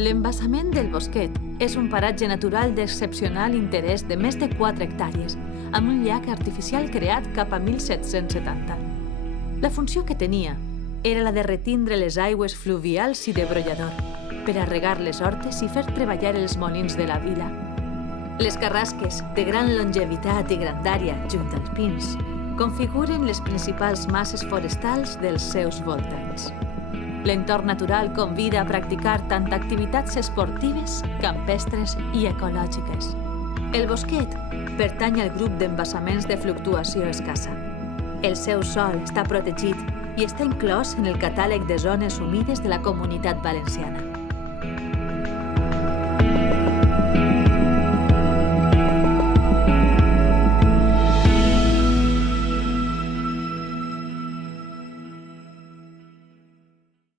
L'embassament del Bosquet és un paratge natural d'excepcional interès de més de 4 hectàrees, amb un llac artificial creat cap a 1770. La funció que tenia era la de retindre les aigües fluvials i de brollador, per a regar les hortes i fer treballar els molins de la vila. Les carrasques, de gran longevitat i grandària junt als pins, configuren les principals masses forestals dels seus voltants. L'entorn natural convida a practicar tant activitats esportives, campestres i ecològiques. El Bosquet pertany al grup d'embassaments de fluctuació escassa. El seu sòl està protegit i està inclòs en el catàleg de zones humides de la Comunitat Valenciana.